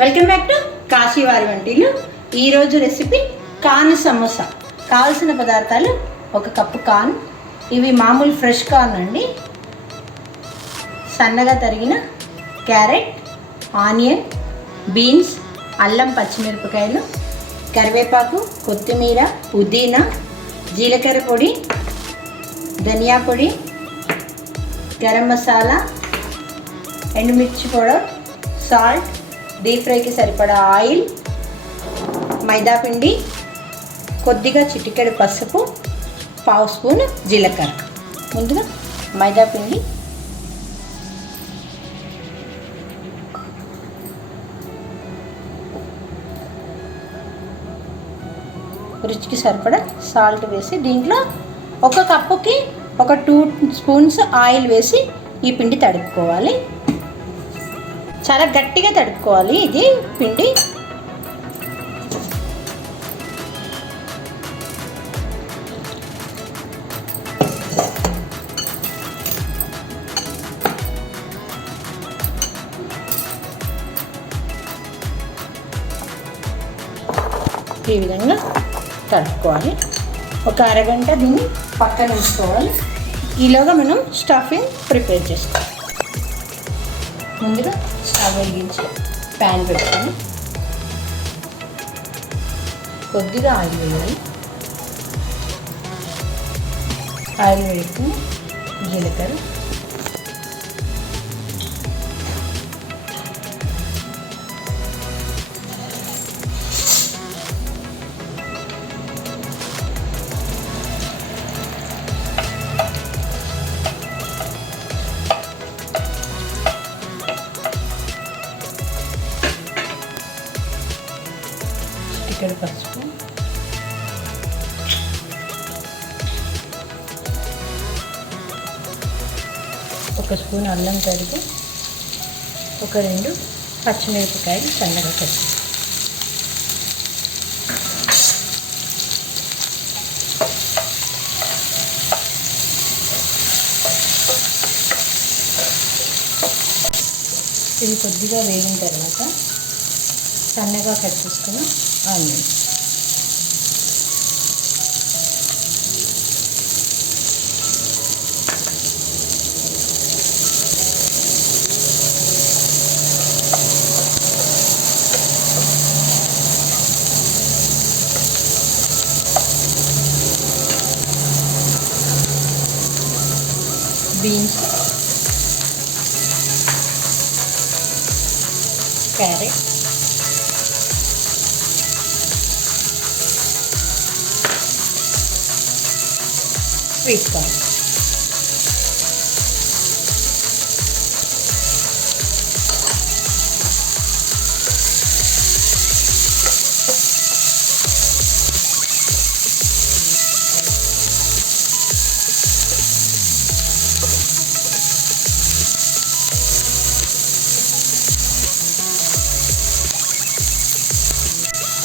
Welcome back to కాశీవారి వంటిల్లు. ఈరోజు recipe corn samosa. కావాల్సిన పదార్థాలు: ఒక కప్పు కార్న్, ఇవి మామూలు ఫ్రెష్ కార్న్ అండి, సన్నగా తరిగిన క్యారెట్, ఆనియన్, బీన్స్, అల్లం, పచ్చిమిరపకాయలు, కరివేపాకు, కొత్తిమీర, పుదీనా, జీలకర్ర పొడి, ధనియా పొడి, గరం మసాలా, ఎండుమిర్చి పౌడర్, సాల్ట్, డీప్ ఫ్రైకి సరిపడా ఆయిల్, మైదా పిండి, కొద్దిగా చిటికెడు పసుపు, పావు స్పూన్ జీలకర్ర. ముందుగా మైదా పిండి, రుచికి సరిపడా సాల్ట్ వేసి దీంట్లో ఒక కప్పుకి ఒక 2 స్పూన్స్ ఆయిల్ వేసి ఈ పిండి తడుపుకోవాలి. చాలా గట్టిగా తడుపుకోవాలి ఇది పిండి. ఈ విధంగా తడుపుకోవాలి. ఒక అరగంట దీన్ని పక్కన ఉంచుకోవాలి. ఈలోగా మనం స్టఫింగ్ ప్రిపేర్ చేసుకోవాలి. ముందుగా స్టవ్ వెలిగించి ప్యాన్ పెట్టుకొని కొద్దిగా ఆయిల్ వేయాలి. ఆయిల్ వేసుకుని జీలకర్ర, ఇక్కడ పసుపు, ఒక స్పూన్ అల్లం తరిగి, ఒక 2 పచ్చిమిరపకాయలు సన్నగా కట్. ఇది కొద్దిగా వేగిన తర్వాత సన్నగా కట్ చేసుకున్న onion, beans, carrot, sweet corn.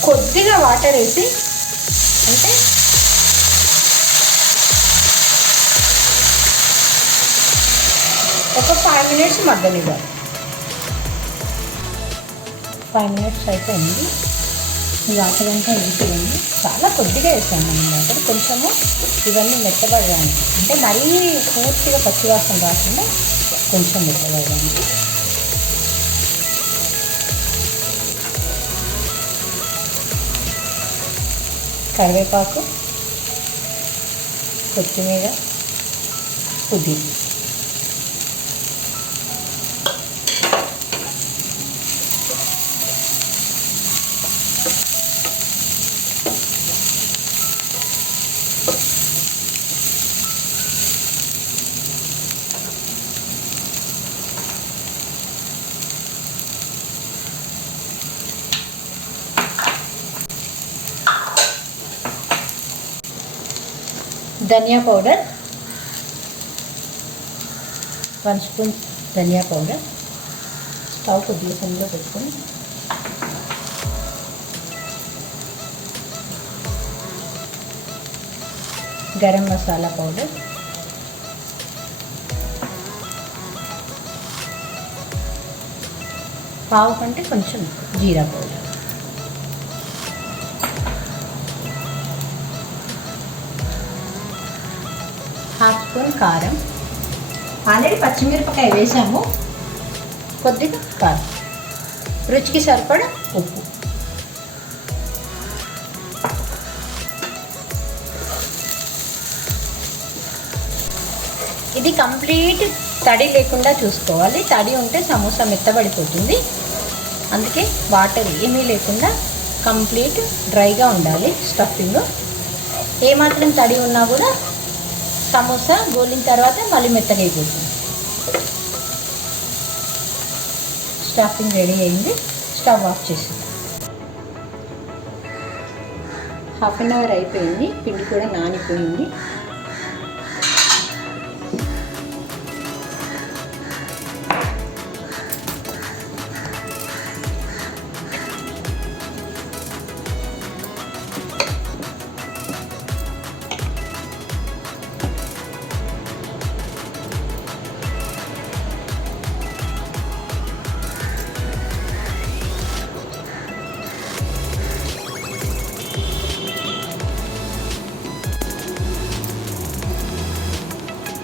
కొద్దిగా వాటర్ వేసి, అంటే ఒక 5 మినిట్స్ మగ్గనివ్వాలి. 5 మినిట్స్ అయిపోయింది. ఈ వాటర్ అంతా వేసిపోయింది. చాలా కొద్దిగా వేసాను మనం వాటర్, కొంచెము ఇవన్నీ మెత్తబడడానికి, అంటే మరీ పూర్తిగా పచ్చివాసన రాకుండా కొంచెం మెత్తబడడానికి. కరివేపాకు, కొత్తిమీర, పుదీనా. ధనియా పౌడర్, 1 స్పూన్ ధనియా పౌడర్. స్టవ్ కొద్దిగా సిమ్లో పెట్టుకొని గరం మసాలా పౌడర్, పావు కంటే కొంచెం జీరా పౌడర్, హాఫ్ స్పూన్ కారం, ఆల్రెడీ పచ్చిమిరపకాయ వేసాము, కొద్దిగా కారం, రుచికి సరిపడా ఉప్పు. ఇది కంప్లీట్ తడి లేకుండా చూసుకోవాలి. తడి ఉంటే సమోసా మెత్తబడిపోతుంది. అందుకే వాటర్ ఏమీ లేకుండా కంప్లీట్ డ్రైగా ఉండాలి స్టఫింగ్. ఏమాత్రం తడి ఉన్నా కూడా సమోసా గోలిన తర్వాత మళ్ళీ మెత్తగా అయిపోతుంది. స్టఫింగ్ రెడీ అయింది. స్టవ్ ఆఫ్ చేసి హాఫ్ అన్ అవర్ అయిపోయింది. పిండి కూడా నానిపోయింది.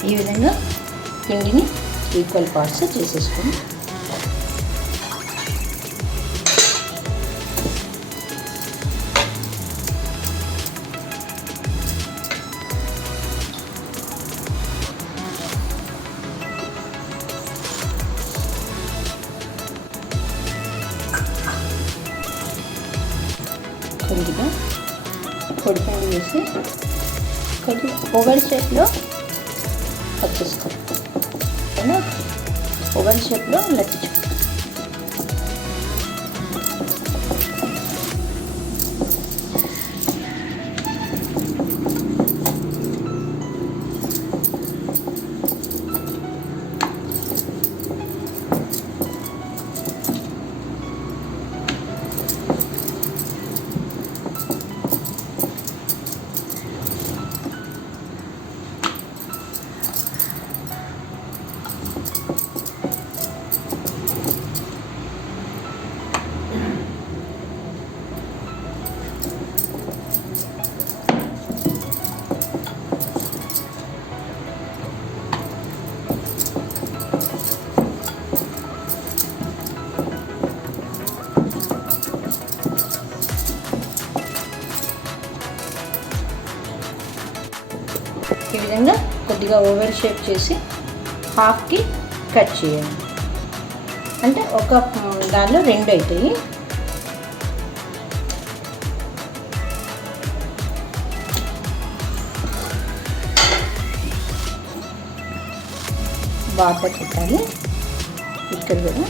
ఈ విధంగా పిండిని ఈక్వల్ పార్ట్స్ చేసేసుకొని కొద్దిగా పొడి పిండి వేసి కొద్దిగా ఓవల్ షేప్లో వచ్చేసుకో, ఓవల్ షేప్లో లట్టించు. ఈ విధంగా కొద్దిగా ఓవల్ షేప్ చేసి హాఫ్కి కట్ చేయాలి. అంటే ఒక దానిలో రెండు అవుతాయి. వాటర్ పెట్టాలి ఇక్కడ కూడా.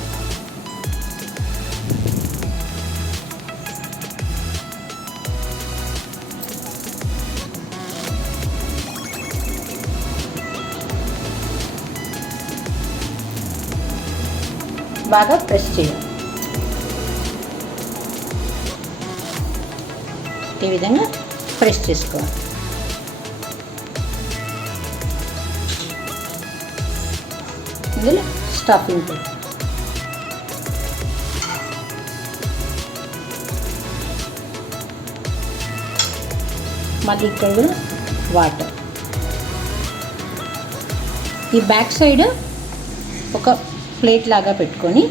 బాగా ప్రెస్ చేయాలి. ఈ విధంగా ప్రెస్ చేసుకోవాలి. ఇందులో స్టఫింగ్ పెట్టి మళ్ళీ ఇక్కడ కూడా వాటర్. ఈ బ్యాక్ సైడ్ ఒక ప్లేట్ లాగా పెట్టుకొని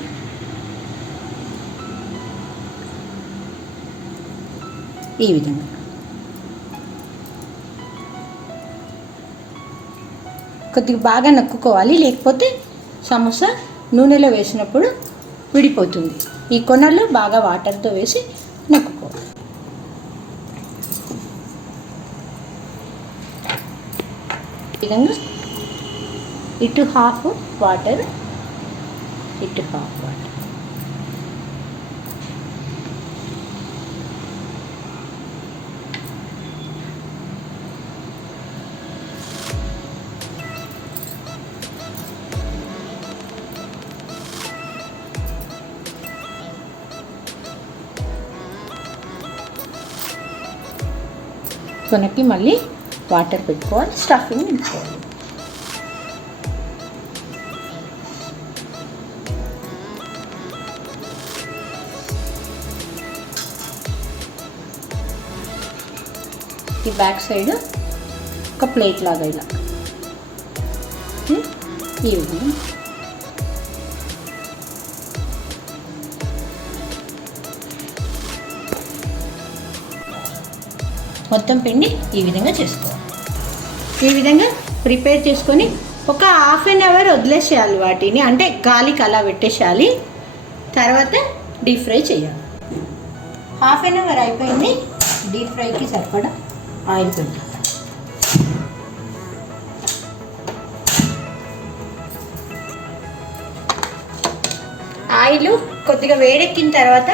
ఈ విధంగా కొద్దిగా బాగా నక్కుకోవాలి, లేకపోతే సమోసా నూనెలో వేసినప్పుడు విడిపోతుంది. ఈ కొనల్లో బాగా వాటర్తో వేసి నక్కుకోవాలి. ఈ విధంగా ఇటు హాఫ్ వాటర్, ఇటు హాఫ్ వాటర్. కొనకి మళ్ళీ వాటర్ పెట్టుకోవాలి, స్టఫింగ్ నింపుకోవాలి. ఈ బ్యాక్ సైడ్ ఒక ప్లేట్ లాగా ఇలా ఈ విధంగా మొత్తం పిండి ఈ విధంగా చేసుకోవాలి. ఈ విధంగా ప్రిపేర్ చేసుకొని ఒక హాఫ్ అన్ అవర్ వదిలేసేయాలి వాటిని, అంటే గాలికి అలా పెట్టేసేయాలి. తర్వాత డీప్ ఫ్రై చేయాలి. హాఫ్ అన్ అవర్ అయిపోయింది. డీప్ ఫ్రైకి సరిపడా ఆయిల్ పెడతాం. ఆయిల్ కొద్దిగా వేడెక్కిన తర్వాత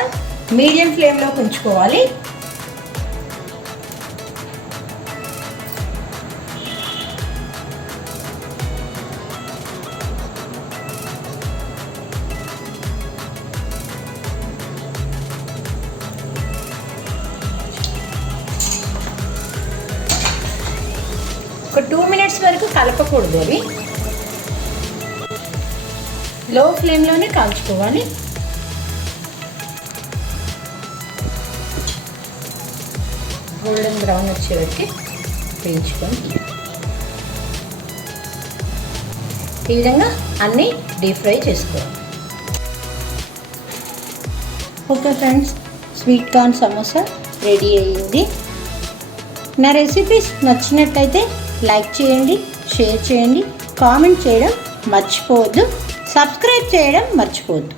మీడియం ఫ్లేమ్లో ఉంచుకోవాలి. ఒక 2 మినిట్స్ వరకు కలపకూడదు. అవి లో ఫ్లేమ్లోనే కాల్చుకోవాలి. గోల్డెన్ బ్రౌన్ వచ్చేవరకు వేయించుకొని ఈ విధంగా అన్నీ డీప్ ఫ్రై చేసుకోవాలి. Okay friends, sweet corn samosa ready అయ్యింది. నా రెసిపీస్ నచ్చినట్లయితే లైక్ చేయండి, షేర్ చేయండి, కామెంట్ చేయడం మర్చిపోవద్దు, సబ్స్క్రైబ్ చేయడం మర్చిపోవద్దు.